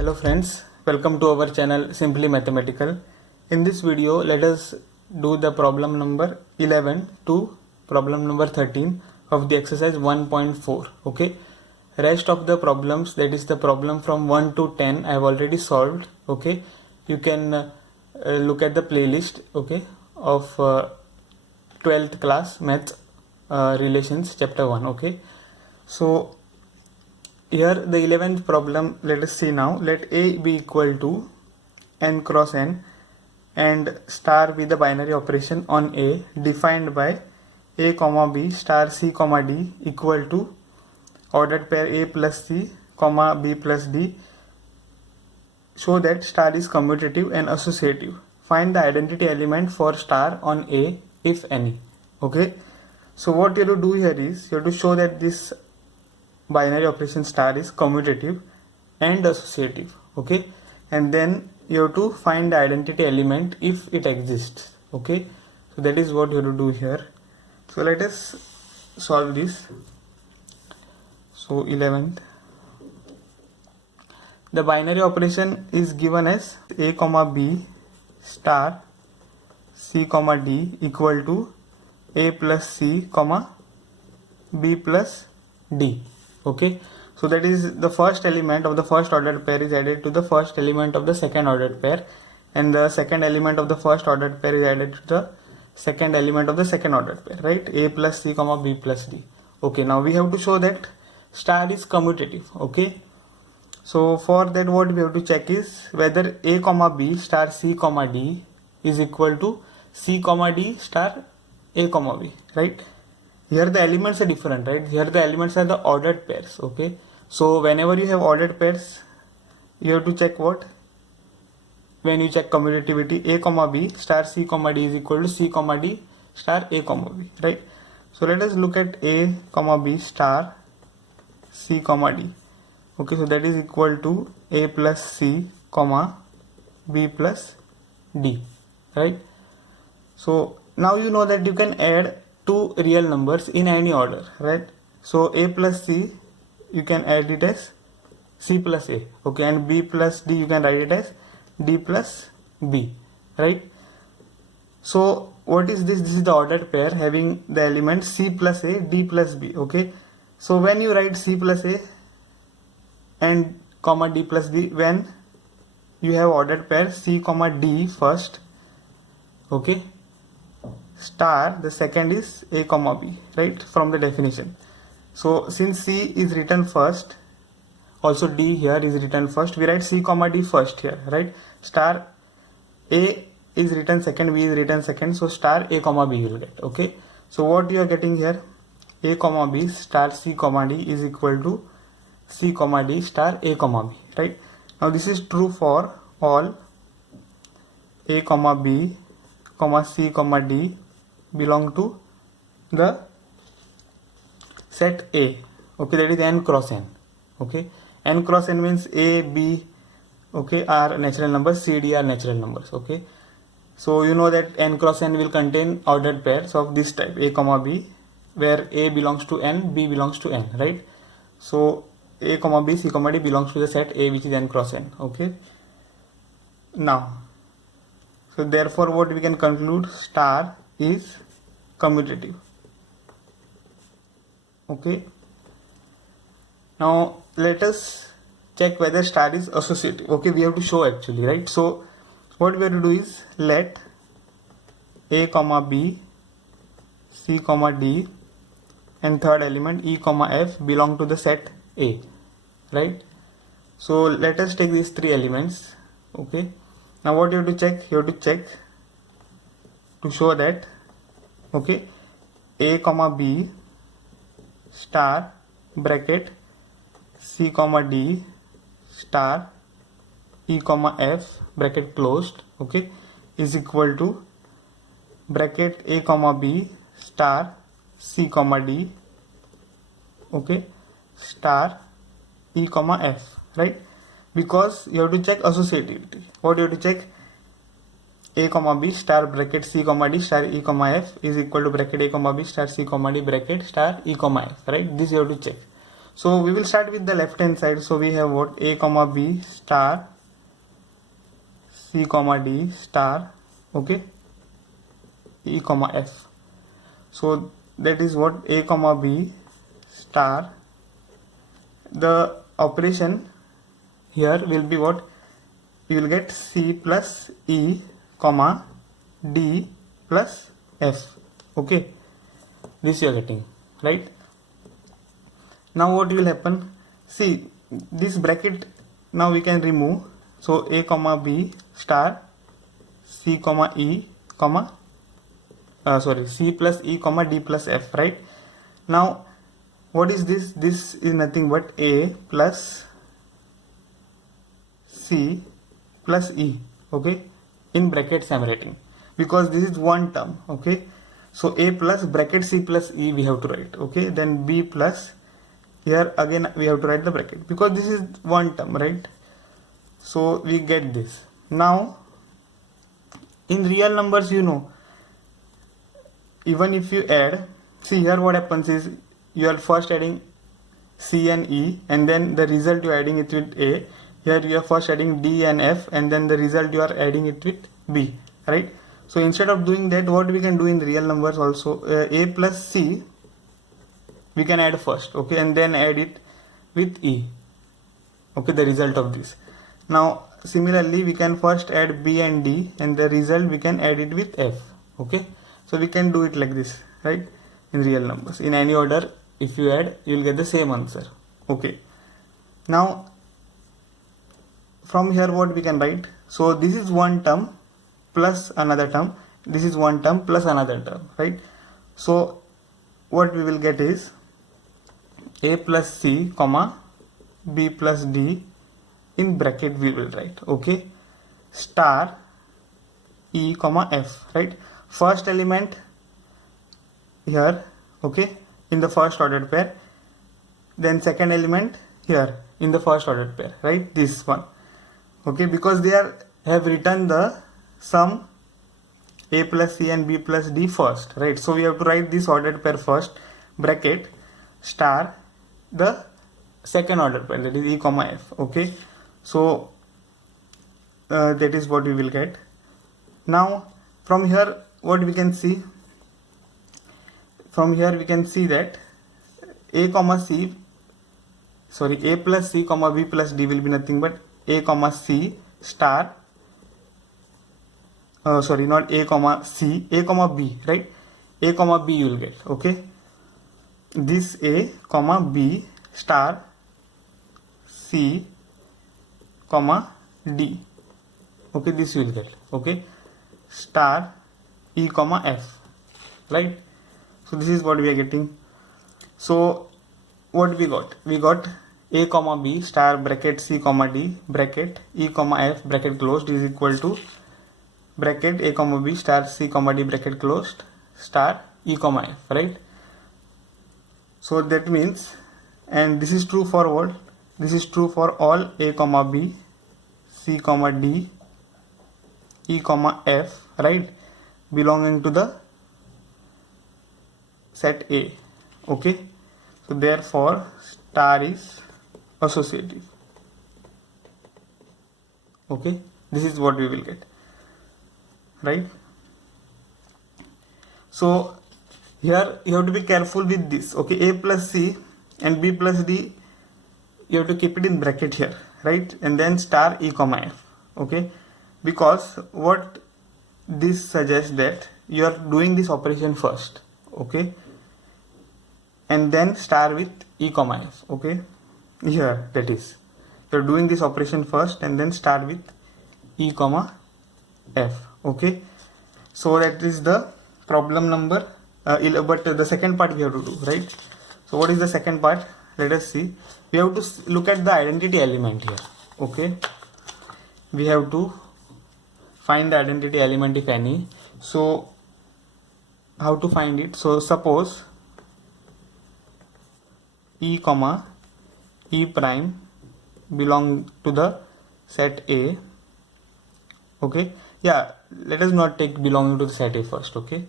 Hello friends, welcome to our channel Simply Mathematical. In this video, let us do the problem number 11 to problem number 13 of the exercise 1.4. Okay, rest of the problems, that is the problem from 1 to 10, I have already solved. Okay, you can look at the playlist, okay, of 12th class math relations chapter 1. Okay, so here the 11th problem, let us see now. Let A be equal to n cross n and star be the binary operation on A defined by A comma B star C comma D equal to ordered pair A plus C comma B plus D. Show that star is commutative and associative. Find the identity element for star on A if any. Okay, so what you have to do here is you have to show that this binary operation star is commutative and associative. Okay, and then you have to find the identity element if it exists. Okay, so that is what you have to do here. So let us solve this. So 11th, the binary operation is given as A comma B star C comma D equal to A plus C comma B plus D. Okay, so that is the first element of the first ordered pair is added to the first element of the second ordered pair, and the second element of the first ordered pair is added to the second element of the second ordered pair, right? A plus C comma B plus D. Okay, now we have to show that star is commutative. Okay, so for that what we have to check is whether A comma B star C comma D is equal to C comma D star A comma B, right? Here the elements are different, right? Here the elements are the ordered pairs. Okay, so whenever you have ordered pairs, you have to check what? When you check commutativity, A comma B star C comma D is equal to C comma D star A comma B, right? So let us look at A comma B star C comma D. Okay, so that is equal to A plus C comma B plus D, right? So now you know that you can add two real numbers in any order, right? So A plus C, you can add it as C plus A, okay, and B plus D, you can write it as D plus B, right? So what is this? This is the ordered pair having the element C plus A, D plus B. Okay, so when you write C plus A and comma D plus B, when you have ordered pair C comma D first, okay, star the second is A comma B, right, from the definition. So since C is written first, also D here is written first, we write C comma D first here, right? Star A is written second, B is written second, so star A comma B will get. Okay, so what you are getting here, A comma B star C comma D is equal to C comma D star A comma B, right? Now this is true for all A comma B comma C comma D belong to the set A. Okay, that is n cross n. Okay, n cross n means A, B, okay, are natural numbers, C, D are natural numbers. Okay, so you know that n cross n will contain ordered pairs of this type, A comma B, where A belongs to n, B belongs to n, right? So A comma B, C comma D belongs to the set A, which is n cross n. Okay, now so therefore what we can conclude, star is commutative. Okay, now let us check whether star is associative. Okay, we have to show actually, right? So what we have to do is let A comma B C comma D and third element E comma F belong to the set A, right? So let us take these three elements. Okay, now what you have to check? You have to check to show that, okay, A comma B star bracket C comma D star E comma F bracket closed, okay, is equal to bracket A comma B star C comma D, okay, star E comma F, right? Because you have to check associativity. What you have to check? A comma B star bracket C comma D star E comma F is equal to bracket A comma B star C comma D bracket star E comma F, right? This you have to check. So we will start with the left hand side. So we have what? A comma B star C comma D star, okay, E comma F. So that is what? A comma B star. The operation here will be what? You will get C plus E comma D plus F, okay. This you are getting, right? Now what will happen? See, this bracket now we can remove. So A comma B star C comma E comma C plus E comma D plus F, right? Now what is this? This is nothing but A plus C plus E, okay, in brackets I am writing, because this is one term, okay. So A plus bracket C plus E we have to write, okay. Then B plus, here again we have to write the bracket, because this is one term, right? So we get this. Now in real numbers, you know, even if you add, see here what happens is you are first adding C and E, and then the result you are adding it with A. Here you are first adding D and F, and then the result you are adding it with B, right? So instead of doing that, what we can do in real numbers also, A plus C we can add first, okay, and then add it with E, okay, the result of this. Now similarly we can first add B and D, and the result we can add it with F, okay. So we can do it like this, right? In real numbers, in any order if you add, you will get the same answer, okay. Now from here what we can write? So this is one term plus another term, this is one term plus another term, right? So what we will get is A plus C comma B plus D, in bracket we will write, okay, star E comma F, right? First element here, okay, in the first ordered pair, then second element here in the first ordered pair, right? This one, okay, because they have written the sum A plus C and B plus D first, right? So we have to write this ordered pair first, bracket star the second order pair, that is E comma F, okay. So that is what we will get. Now from here what we can see? From here we can see that A plus C comma B plus D will be nothing but A comma C star, not A comma C, A comma B, right? A comma B you will get, okay. This A comma B star C comma D, okay, this you will get, okay, star E comma F, right? So this is what we are getting. So what we got? We got A comma B star bracket C comma D bracket E comma F bracket closed is equal to bracket A comma B star C comma D bracket closed star E comma F, right? So that means, and this is true for what? This is true for all A comma B, C comma D, E comma F, right, belonging to the set A, okay. So therefore star is associative, okay. This is what we will get, right? So here you have to be careful with this, okay. A plus C and B plus D, you have to keep it in bracket here, right, and then star E comma F, okay, because what this suggests that you are doing this operation first, okay, and then star with E comma F, okay. Here that is, you are doing this operation first and then start with E comma F, okay. So that is the problem number but the second part we have to do, right? So what is the second part? Let us see. We have to look at the identity element here, okay. We have to find the identity element if any. So how to find it? So suppose E comma E prime belong to the set A, okay. Yeah, let us not take belonging to the set A first, okay.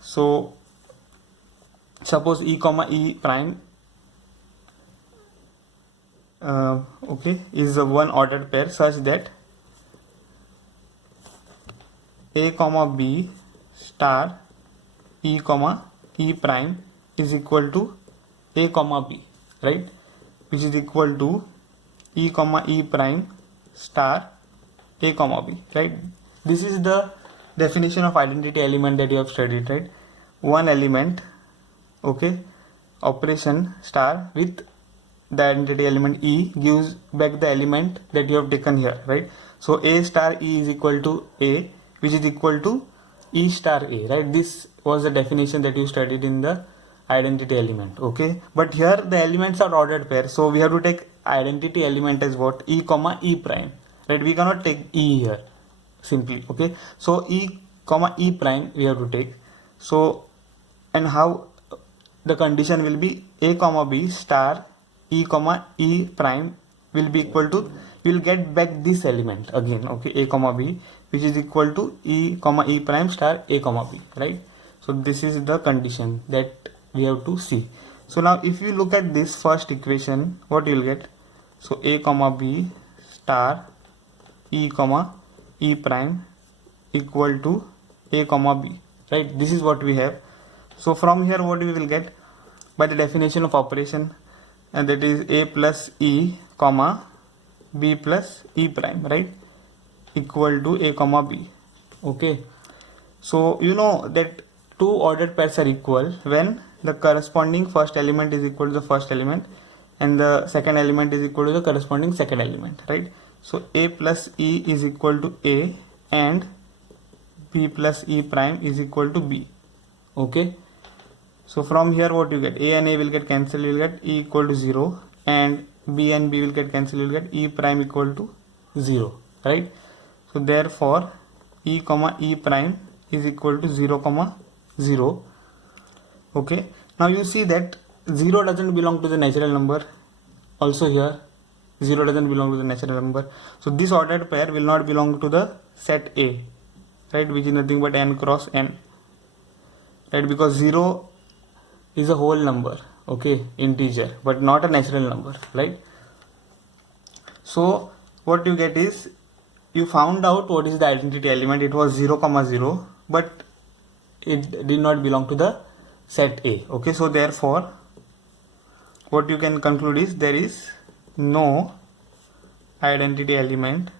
So suppose E comma E prime okay, is a one ordered pair such that a comma b star e comma e prime is equal to a comma b, right, which is equal to e comma e prime star a comma b, right. This is the definition of identity element that you have studied, right. One element, okay, operation star with the identity element e gives back the element that you have taken here, right. So a star e is equal to a, which is equal to e star a, right. This was the definition that you studied in the identity element, okay. But here the elements are ordered pair, so we have to take identity element as what, e comma e prime, right. We cannot take e here simply, okay. So e comma e prime we have to take. So, and how the condition will be a comma b star e comma e prime will be equal to, we will get back this element again, okay, a comma b, which is equal to e comma e prime star a comma b, right. So this is the condition that we have to see. So now if you look at this first equation, what you will get, so a comma b star e comma e prime equal to a comma b, right. This is what we have. So from here what we will get, by the definition of operation, and that is a plus e comma b plus e prime, right, equal to a comma b, okay. So you know that two ordered pairs are equal when the corresponding first element is equal to the first element and the second element is equal to the corresponding second element, right. So a plus e is equal to a and b plus e prime is equal to b, okay. So from here what you get, a and a will get cancelled, you will get e equal to 0, and b and b will get cancelled, you will get e prime equal to 0, right. So therefore e comma e prime is equal to 0 comma 0, okay. Now you see that 0 doesn't belong to the natural number, also here 0 doesn't belong to the natural number. So this ordered pair will not belong to the set A, right, which is nothing but n cross n, right, because 0 is a whole number, okay, integer, but not a natural number, right. So what you get is, you found out what is the identity element, it was 0 comma 0, but it did not belong to the set A, okay. So therefore what you can conclude is, there is no identity element,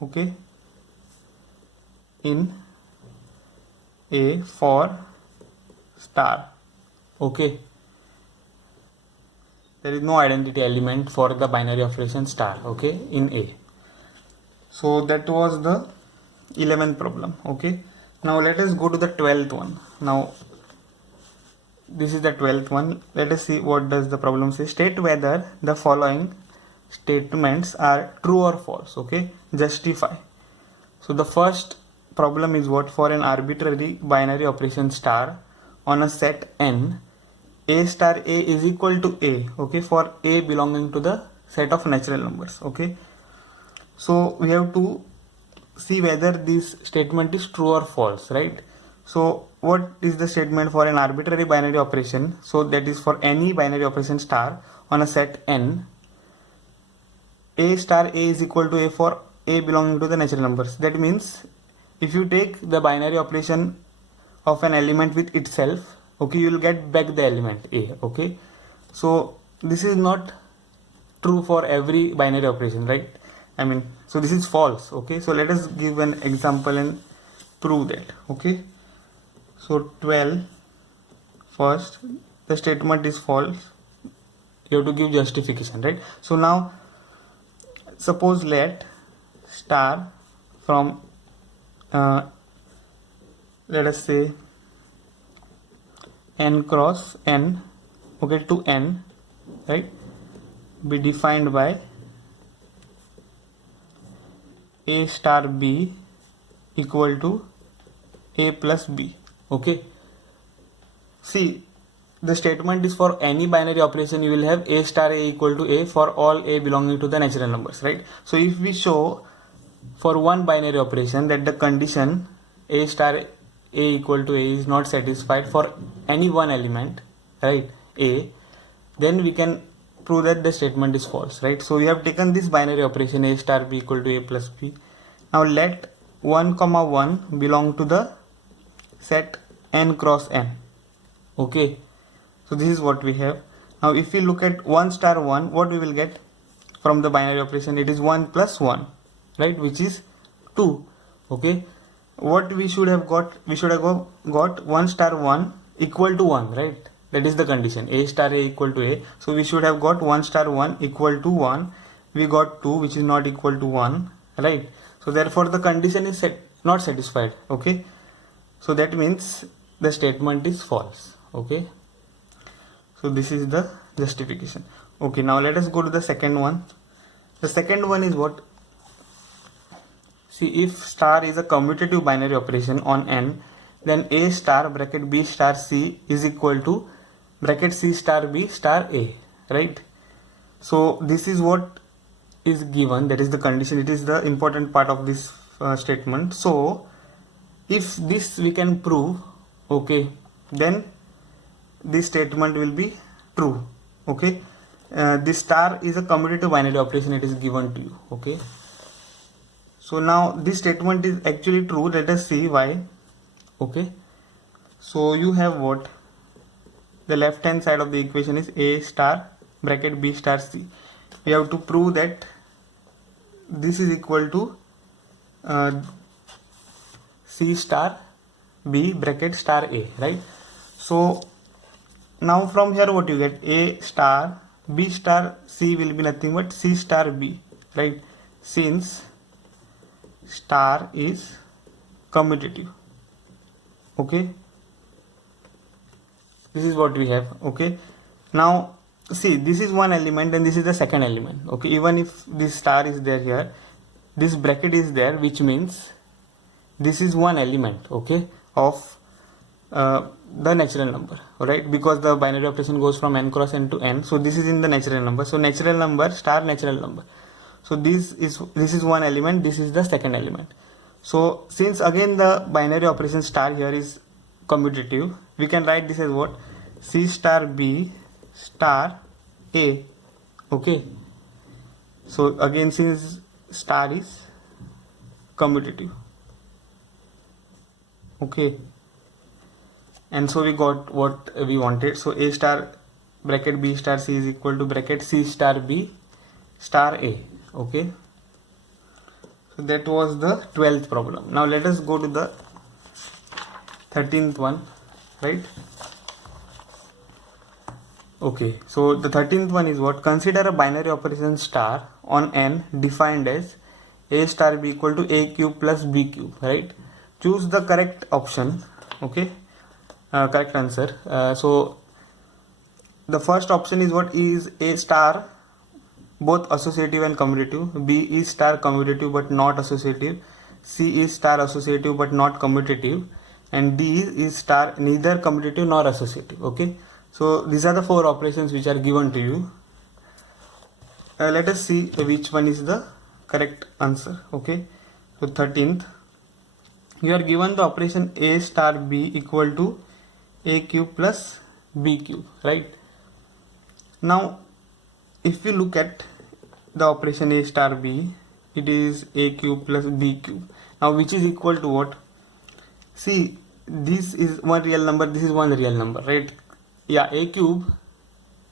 okay, in A for star, okay. There is no identity element for the binary operation star, okay, in A. So that was the 11th problem, okay. Now let us go to the 12th one. Now this is the 12th one. Let us see what does the problem say. State whether the following statements are true or false, okay. Justify. So the first problem is what, for an arbitrary binary operation star on a set n, a star a is equal to a, okay, for a belonging to the set of natural numbers, okay. So we have to see whether this statement is true or false, right. So what is the statement for an arbitrary binary operation? So that is for any binary operation star on a set n, a star a is equal to a for a belonging to the natural numbers. That means if you take the binary operation of an element with itself, okay, you will get back the element a, okay. So this is not true for every binary operation, right, I mean, so this is false, okay. So let us give an example and prove that, okay. So 12, first the statement is false, you have to give justification, right. So now suppose let star from let us say n cross n, okay, to n, right, be defined by a star b equal to a plus b, okay. See, the statement is for any binary operation you will have a star a equal to a for all a belonging to the natural numbers, right. So if we show for one binary operation that the condition a star a equal to a is not satisfied for any one element, right, a, then we can prove that the statement is false, right? So we have taken this binary operation a star b equal to a plus b. Now let 1 comma 1 belong to the set n cross n. Okay, so this is what we have. Now if we look at 1 star 1, what we will get from the binary operation? It is 1 plus 1, right, which is 2. Okay, what we should have got? We should have got 1 star 1 equal to 1, right? That is the condition, a star a equal to a. So we should have got 1 star 1 equal to 1. We got 2, which is not equal to 1, right? So therefore the condition is not satisfied. Okay, so that means the statement is false. Okay, so this is the justification. Okay, now let us go to the second one. The second one is what? See, if star is a commutative binary operation on n, then a star bracket b star c is equal to bracket c star b star a, right? So this is what is given, that is the condition. It is the important part of this statement. So if this we can prove, okay, then this statement will be true. Okay, this star is a commutative binary operation, it is given to you. Okay, so now this statement is actually true. Let us see why. Okay, so you have what? The left hand side of the equation is a star bracket b star c. We have to prove that this is equal to c star b bracket star a, right? So now from here what you get? A star b star c will be nothing but c star b, right? Since star is commutative. Okay, this is what we have. Okay, now see, this is one element and this is the second element. Okay, even if this star is there here, this bracket is there, which means this is one element, okay, of the natural number, right? Because the binary operation goes from n cross n to n, so this is in the natural number. So natural number star natural number. So this is one element, this is the second element. So since again the binary operation star here is commutative, we can write this as what? C star b star a. Okay, so again since star is commutative. Okay, and so we got what we wanted. So a star bracket b star c is equal to bracket c star b star a. Okay, so that was the 12th problem. Now let us go to the 13th one, right? Okay, so the 13th one is what? Consider a binary operation star on n defined as a star b equal to a cube plus b cube, right? Choose the correct option. Okay, correct answer. So the first option is what? Is a star both associative and commutative. B is star commutative but not associative. C is star associative but not commutative. And D is star neither commutative nor associative. Okay, so these are the 4 operations which are given to you. Let us see which one is the correct answer. Okay, so 13th, you are given the operation a star b equal to a cube plus b cube, right? Now if we look at the operation a star b, it is a cube plus b cube. Now which is equal to what? See, this is one real number, this is one real number, right? Yeah, a cube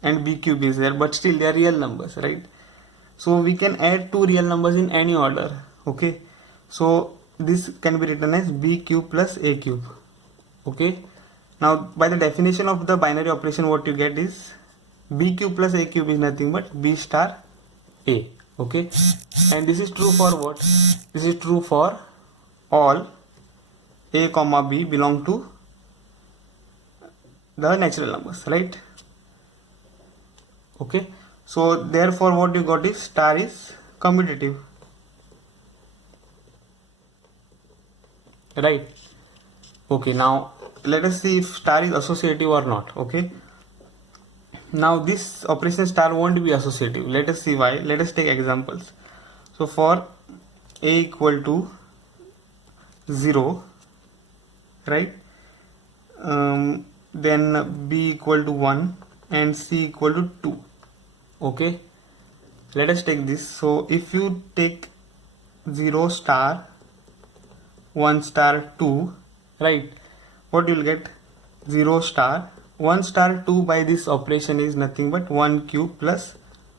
and b cube is there, but still they are real numbers, right? So we can add 2 real numbers in any order. Okay, so this can be written as b cube plus a cube. Okay, now by the definition of the binary operation, what you get is b cube plus a cube is nothing but b star a. Okay, and this is true for what? This is true for all a comma b belong to the natural numbers, right? Okay, so therefore what you got is star is commutative, right? Okay, now let us see if star is associative or not. Okay, now this operation star won't be associative. Let us see why. Let us take examples. So for a equal to 0, right, then b equal to 1 and c equal to 2. Okay, let us take this. So if you take 0 star 1 star 2, right, what you will get? 0 star 1 star 2 by this operation is nothing but 1 cube plus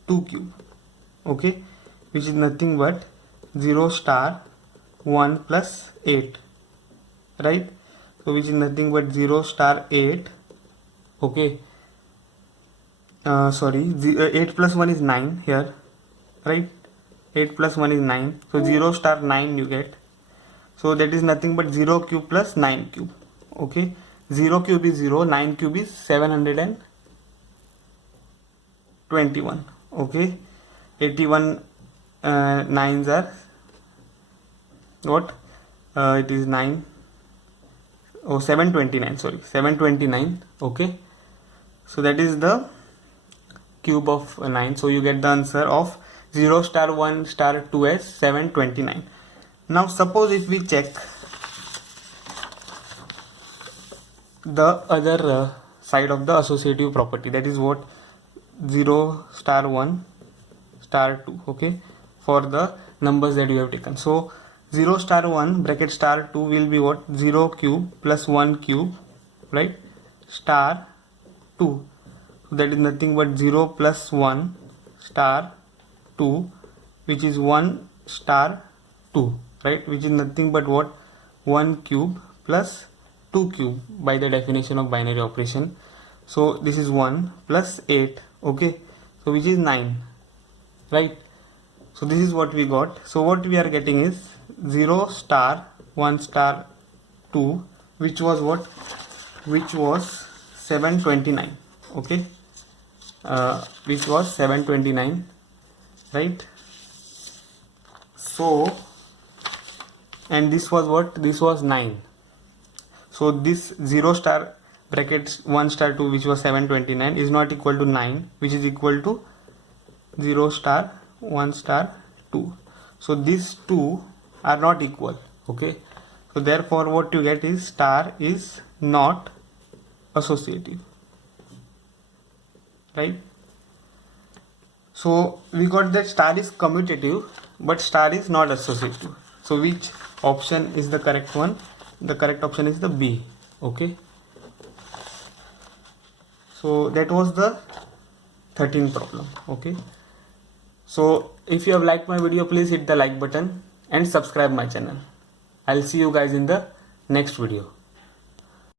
2 cube. Okay, which is nothing but 0 star 1 plus 8, right? So which is nothing but 0 star 8. Okay, 8 plus 1 is 9 here, right? 8 plus 1 is 9, so 0 star 9 you get. So that is nothing but 0 cube plus 9 cube. Okay, 0 cube is 0, 9 cube is 721. Okay, 81 nines are what? It is 9. Oh, 729. Sorry, 729. Okay, so that is the cube of 9. So you get the answer of 0 star 1 star 2 as 729. Now suppose if we check the other side of the associative property, that is what? 0 star 1 star 2. Okay, for the numbers that you have taken. So 0 star 1 bracket star 2 will be what? 0 cube plus 1 cube, right, star 2. So that is nothing but 0 plus 1 star 2, which is 1 star 2, right, which is nothing but what? 1 cube plus 2 cube by the definition of binary operation. So this is 1 plus 8. Okay, so which is 9, right? So this is what we got. So what we are getting is 0 star 1 star 2, which was what? Which was 729. Okay, which was 729, right? So, and this was what? This was 9. So this 0 star brackets 1 star 2, which was 729, is not equal to 9, which is equal to 0 star 1 star 2. So these two are not equal. Okay, so therefore what you get is star is not associative, right? So we got that star is commutative but star is not associative. So which option is the correct one? The correct option is the B. Okay, so that was the 13th problem. Okay, so if you have liked my video, please hit the like button and subscribe my channel. I'll see you guys in the next video.